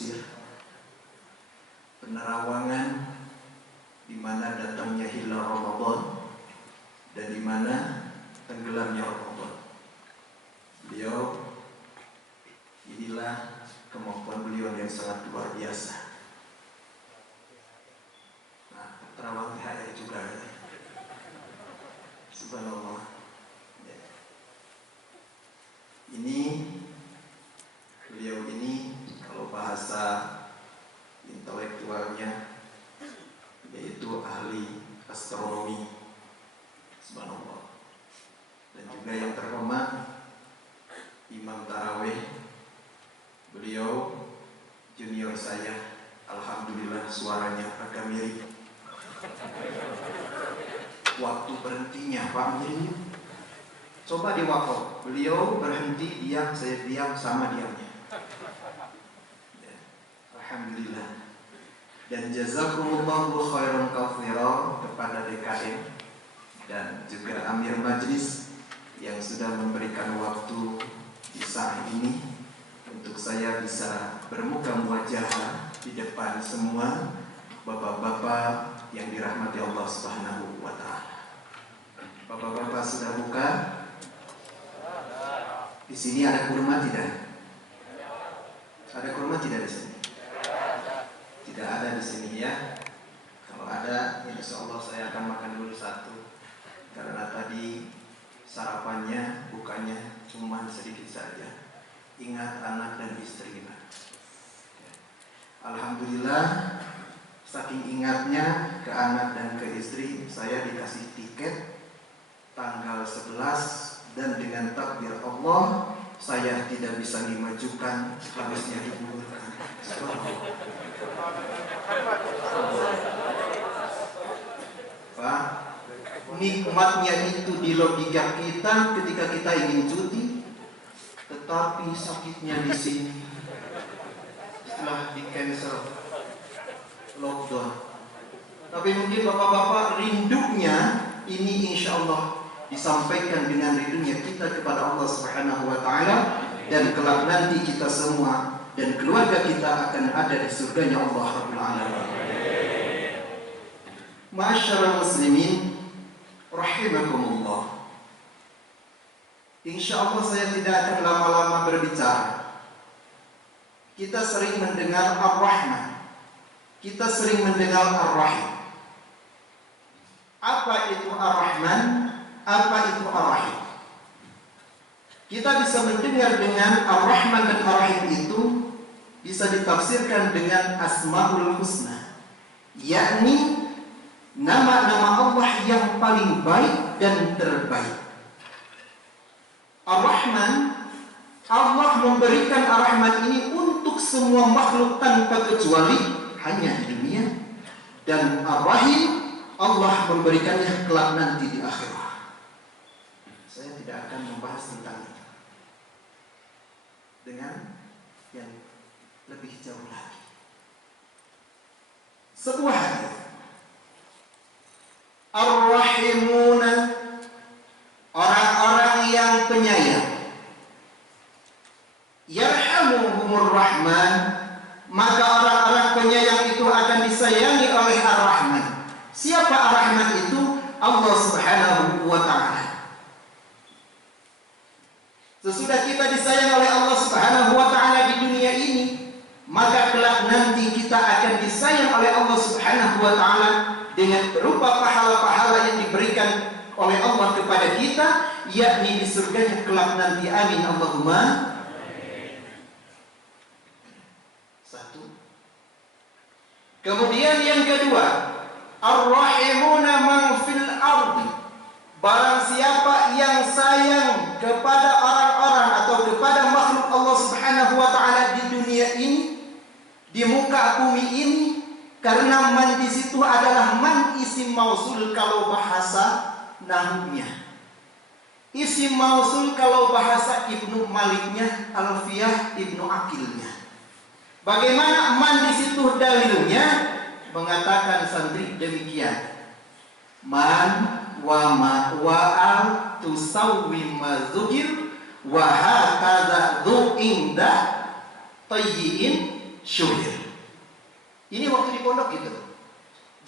Mesir, penerawangan di mana datangnya hilal Ramadan dan di mana tenggelamnya Ramadan. Beliau, inilah kemampuan beliau yang sangat luar biasa. Nah, terawang THR juga ya. Subhanallah. Ya. Ini beliau ini kalau bahasa intelektualnya yaitu ahli astronomi. Subhanallah. Dan juga yang terhormat Imam Tarawih, beliau junior saya. Alhamdulillah suaranya agak mirip. Waktu berhentinya Pak mirip. Coba di wakaf, beliau berhenti diam, saya diam, sama diamnya. Ya. Alhamdulillah. Dan jazakumullahu khairan katsiran kepada DKM dan juga Amir Majlis yang sudah memberikan waktu di saat ini untuk saya bisa bermuka wajah di depan semua bapak-bapak yang dirahmati Allah Subhanahu wa taala. Bapak-bapak sudah buka? Di sini ada kurma tidak? Ada kurma tidak di sini? Tidak ada di sini ya. Kalau ada, insya Allah saya akan makan dulu satu. Karena tadi sarapannya, bukanya cuma sedikit saja. Ingat anak dan istri. Alhamdulillah, saking ingatnya ke anak dan ke istri, saya dikasih tiket tanggal 11 dan dengan takdir Allah saya tidak bisa dimajukan, harusnya dimundurkan. Pak, nikmatnya itu di logika kita ketika kita ingin cuti, tetapi sakitnya di sini setelah di cancel lockdown. Tapi mungkin bapak-bapak rindunya ini insya Allah disampaikan dengan rindunya kita kepada Allah Subhanahu wa taala, dan kelak nanti kita semua dan keluarga kita akan ada di surganya Allah Rabbul Alamin. Ma'asyiral muslimin rahimakumullah. Insya Allah saya tidak akan lama-lama berbicara. Kita sering mendengar Ar-Rahman, kita sering mendengar Ar-Rahim. Apa itu Ar-Rahman? Apa itu Ar-Rahim? Kita bisa mendengar dengan Ar-Rahman dan Ar-Rahim itu bisa ditafsirkan dengan Asmaul Husna, yakni nama-nama Allah yang paling baik dan terbaik. Ar-Rahman, Allah memberikan Ar-Rahman ini untuk semua makhluk tanpa kecuali hanya di dunia, dan Ar-Rahim Allah memberikannya kelak nanti di akhirat. Saya tidak akan membahas tentang itu dengan yang lebih jauh lagi. Sebuah hadis, Ar-Rahimuna, orang-orang yang penyayang, Yarhamuhumur Rahman, maka orang-orang penyayang itu akan disayangi oleh Ar-Rahman. Siapa Ar-Rahman itu? Allah Subhanahu wa ta'ala. Sesudah kita disayang oleh Allah Subhanahu wa ta'ala di dunia ini, maka kelak nanti kita akan disayang oleh Allah Subhanahu wa ta'ala dengan berupa pahala-pahala yang diberikan oleh Allah kepada kita, yakni di surganya kelak nanti. Amin Allahumma. Satu. Kemudian yang kedua, Ar-Rahimuna man fil ardi, barang siapa yang sayang kepada orang-orang atau kepada makhluk Allah Subhanahu wa ta'ala di dunia ini, di muka bumi ini, karena man di situ adalah man isim mausul kalau bahasa nahwunya, isim mausul kalau bahasa Ibnu Maliknya, Alfiyah Ibnu Aqilnya. Bagaimana man di situ dalilnya? Mengatakan santri demikian, man wa ma wa al tusawwi mazukir wa hakadha dhu inda tayyin syuhir. Ini waktu di pondok gitu.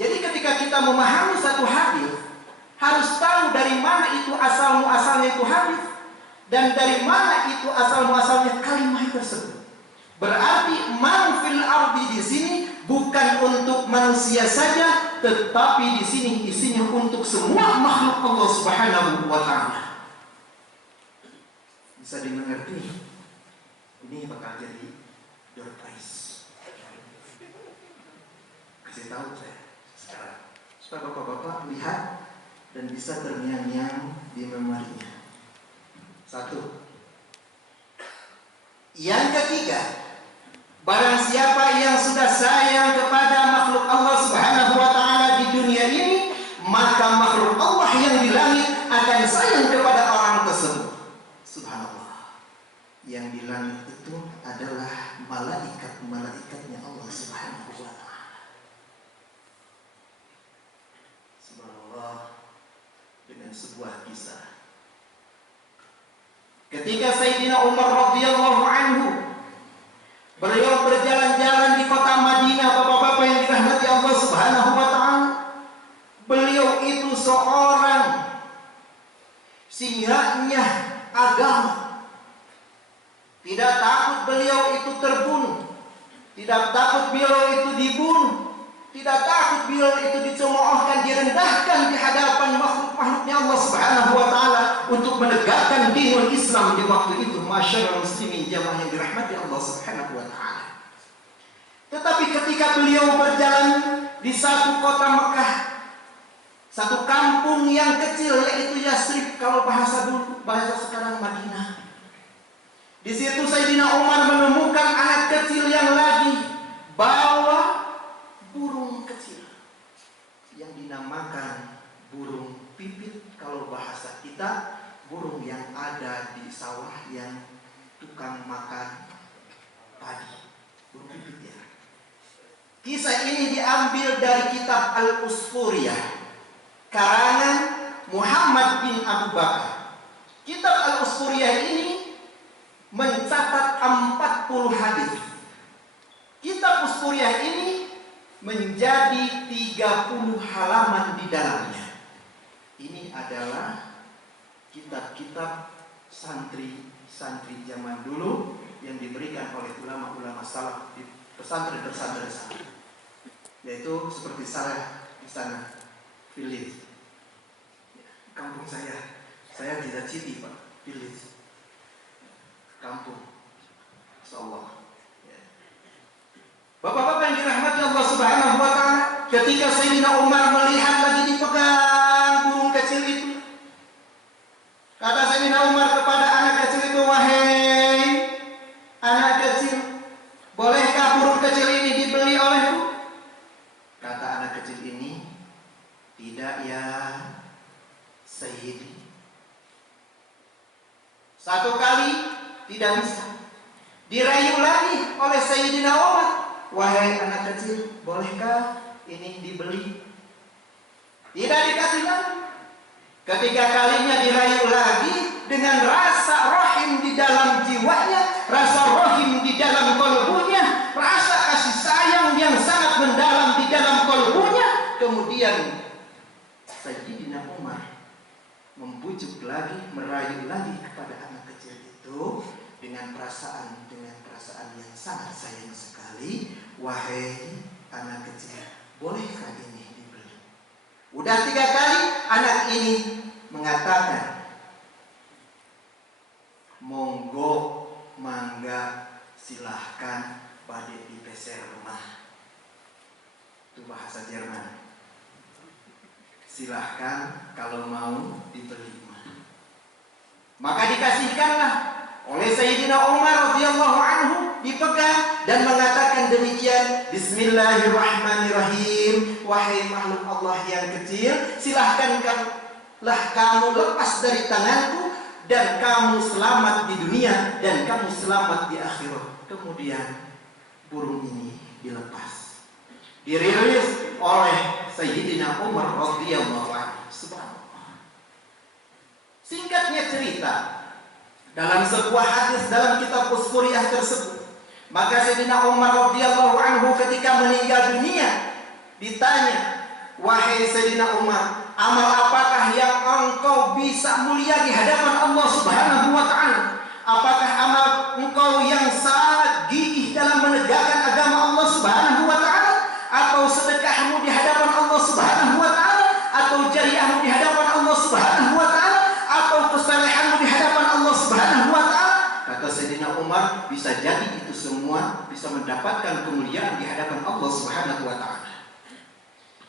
Jadi ketika kita memahami satu hadis, harus tahu dari mana itu asal muasalnya itu hadis dan dari mana itu asal muasalnya kalimat tersebut. Berarti man fil ardi di sini bukan untuk manusia saja, tetapi di sini isinya untuk semua makhluk Allah Subhanahu wa taala. Bisa dimengerti? Ini bakal jadi door prize. Kasih tahu saya sekarang supaya bapak-bapak lihat dan bisa terngiang-ngiang di memorinya. Satu. Yang ketiga, barang siapa yang sudah sayang kepada makhluk Allah Subhanahu wa taala di dunia ini, maka makhluk Allah yang di langit akan sayang kepada orang tersebut. Subhanallah. Yang di langit itu adalah malaikat-malaikatnya Allah Subhanahu wa taala. Subhanallah. Dengan sebuah kisah. Ketika Sayyidina Umar radhiyallahu anhu beliau berjalan-jalan di kota Madinah, bapak-bapak yang dirahmati Allah Subhanahu wa taala. Beliau itu seorang singgahnya agama. Tidak takut beliau itu terbunuh, tidak takut beliau itu dibunuh, tidak takut beliau itu dicemoohkan, direndahkan di hadapan makhluk-makhluknya Allah Subhanahu wa taala untuk menegakkan dinul Islam di waktu itu. Masyaallah muslimin jamaah yang dirahmati Allah Subhanahu wa taala. Tetapi ketika beliau berjalan di satu kota Mekah, satu kampung yang kecil yaitu Yasrib, kalau bahasa dulu, bahasa sekarang Madinah. Di situ Sayyidina Umar menemukan anak kecil yang lagi bawa burung kecil yang dinamakan burung pipit. Kalau bahasa kita, burung yang ada di sawah yang tukang makan padi, burung pipit ya. Kisah ini diambil dari kitab Al-Usfuriyah karangan Muhammad bin Abu Bakar. Kitab Al-Usfuriyah ini mencatat 40 hadis. Kitab Usfuriyah ini menjadi 30 halaman di dalamnya. Ini adalah kitab-kitab santri zaman dulu yang diberikan oleh ulama-ulama salaf di pesantren-pesantren sana. Yaitu seperti saya di sana, Village. Kampung saya tidak citi Pak, Village. Kampung, insyaallah. Bapak-bapak yang dirahmati Allah Subhanahu wa taala, ketika Sayyidina Umar melihat lagi dipegang burung kecil itu, kata Sayyidina Umar kepada anak kecil itu, "Wahai anak kecil, bolehkah burung kecil ini dibeli olehku?" Kata anak kecil ini, "Tidak ya Sayyidi." Satu kali tidak bisa. Dirayu lagi oleh Sayyidina Umar, "Wahai anak kecil, bolehkah ini dibeli?" Tidak dikasih lagi. Ketiga kalinya dirayu lagi dengan rasa rahim di dalam jiwanya, rasa rahim di dalam kalbunya, rasa kasih sayang yang sangat mendalam di dalam kalbunya. Kemudian Sayyidina Umar membujuk lagi, merayu lagi kepada anak kecil itu dengan perasaan yang sangat sayang sekali. "Wahai anak kecil, bolehkah ini dibeli?" Udah 3 kali anak ini mengatakan, "Monggo, mangga, silahkan pada dipeser rumah." Itu bahasa Jerman. Silahkan kalau mau dibeli. Maka dikasihkanlah oleh Sayyidina Umar radhiyallahu anhu, dipegang dan mengatakan demikian, "Bismillahirrahmanirrahim. Wahai makhluk Allah yang kecil, silahkanlah kamu lepas dari tanganku dan kamu selamat di dunia dan kamu selamat di akhirat." Kemudian burung ini dilepas, dirilis oleh Sayyidina Umar radhiyallahu anhu. Subhanallah. Singkatnya cerita, dalam sebuah hadis dalam kitab Usfuriyah tersebut Maka Sayyidina Umar radhiyallahu anhu ketika meninggal dunia ditanya, wahai Sayyidina Umar, amal apakah yang engkau bisa mulia di hadapan Allah Subhanahu wa taala? Apakah amal engkau yang sangat gigih dalam menegakkan agama Allah Subhanahu wa taala, atau sedekahmu di hadapan Allah Subhanahu wa taala, atau jariahmu di hadapan Allah Subhanahu wa taala, atau kesalehanmu di hadapan Allah Subhanahu wa taala? Kata Sayyidina Umar, bisa jadi itu semua bisa mendapatkan kemuliaan di hadapan Allah Subhanahu wa taala.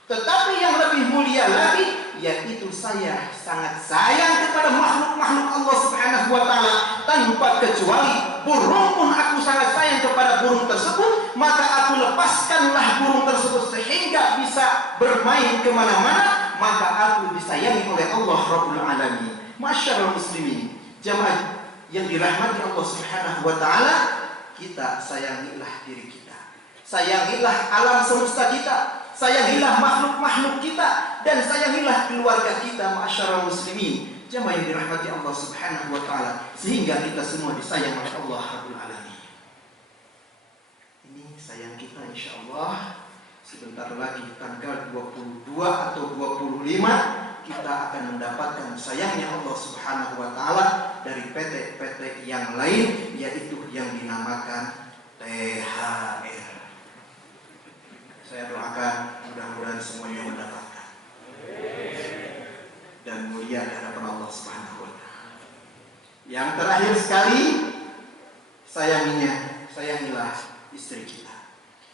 Tetapi yang lebih mulia lagi, yaitu saya sangat sayang kepada makhluk-makhluk Allah Subhanahu wa taala tanpa kecuali. Burung pun aku sangat sayang kepada burung tersebut, maka aku lepaskanlah burung tersebut sehingga bisa bermain kemana-mana, maka aku disayangi oleh Allah Rabbul Alamin. Masyaallah muslimin, jamaah yang dirahmati Allah Subhanahu wa taala, kita sayangilah diri kita. Sayangilah alam semesta kita, sayangilah makhluk-makhluk kita, dan sayangilah keluarga kita, masyarakat muslimin, jamaah yang dirahmati Allah Subhanahu wa taala, sehingga kita semua disayang oleh Allah Rabbul Alamin. Ini sayang kita insyaallah sebentar lagi tanggal 22 atau 25 kita akan mendapatkan sayangnya Allah Subhanahu wa taala dari PT-PT yang lain, yaitu yang dinamakan THR. Saya doakan mudah-mudahan semuanya mendapatkan dan mulia di hadapan Allah Subhanahu wa taala. Yang terakhir sekali, sayangilah istri kita.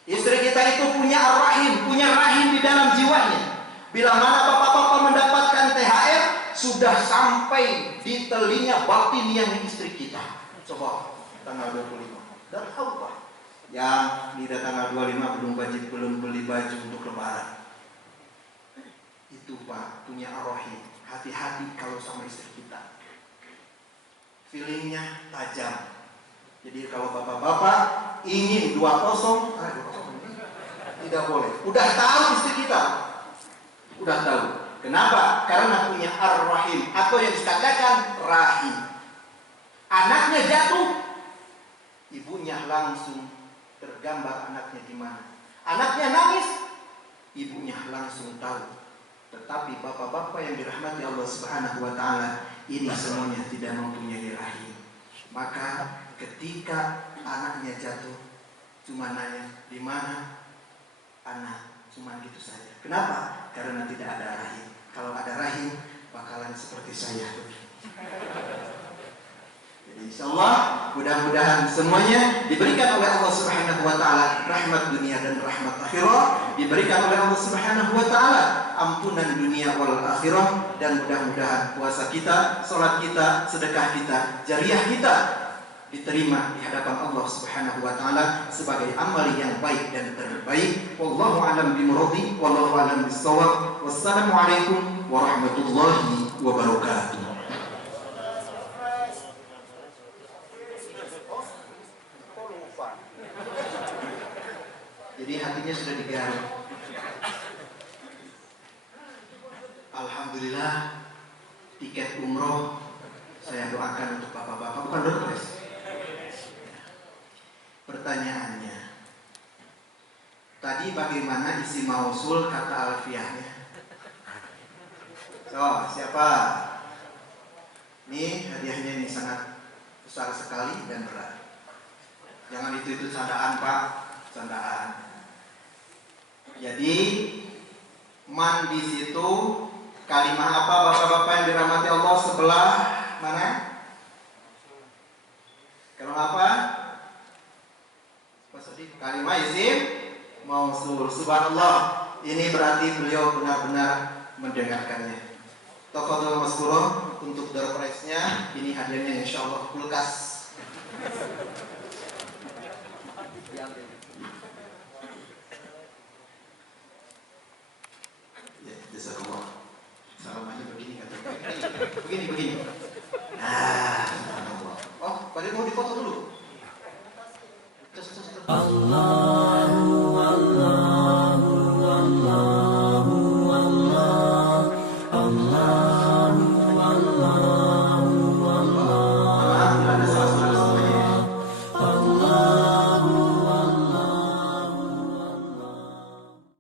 Istri kita itu punya ar-rahim, punya rahim di dalam jiwanya. Bila mana bapak-bapak mendapatkan THR, sudah sampai di telinga batiniahnya istri kita. Coba tanggal 25 dan Allah yang di tanggal 25 belum beli baju untuk lebaran. Itu Pak, punya ar-rahim. Hati-hati kalau sama istri kita. Feelingnya tajam. Jadi kalau bapak-bapak ingin 20, tidak boleh. Udah tahu istri kita. Udah tahu. Kenapa? Karena punya ar-rahim, atau yang dikatakan rahim. Anaknya jatuh, ibunya langsung tergambar anaknya di mana. Anaknya nangis, ibunya langsung tahu. Tetapi bapak-bapak yang dirahmati Allah Subhanahu wa taala, ini semuanya tidak mempunyai rahim. Maka ketika anaknya jatuh, cuma nanya, "Di mana?" Anak cuma gitu saja. Kenapa? Karena tidak ada rahim. Kalau ada rahim, bakalan seperti saya begini. Jadi insyaallah mudah-mudahan semuanya diberikan oleh Allah Subhanahu wa taala rahmat dunia dan rahmat akhirat, diberikan oleh Allah Subhanahu wa taala ampunan dunia wal akhirah, dan mudah-mudahan puasa kita, salat kita, sedekah kita, jariah kita diterima di hadapan Allah Subhanahu wa taala sebagai amal yang baik dan terbaik. Wallahu a'lam bimuradi, wallahu a'lam bissawab. Wassalamualaikum warahmatullahi wabarakatuh. Jadi hatinya sudah digarap. Alhamdulillah, tiket umroh saya doakan untuk bapak-bapak, bukan dompet. Pertanyaannya, tadi bagaimana isi mausul kata alfiahnya? So, siapa? Ini hadiahnya ini sangat besar sekali dan berat. Jangan itu candaan Pak, candaan. Jadi man di situ kalimat apa bapak-bapak yang dirahmati Allah sebelah mana? Kalau apa? Kalimat isim mausul. Subhanallah. Ini berarti beliau benar-benar mendengarkannya. Tafadhol maskuro untuk door prize-nya. Ini hadiahnya insyaallah kulkas. Ya, jazakallah. Salamannya begini kata. Begini. Nah, subhanallah. Oh, pada mau difoto dulu. Allah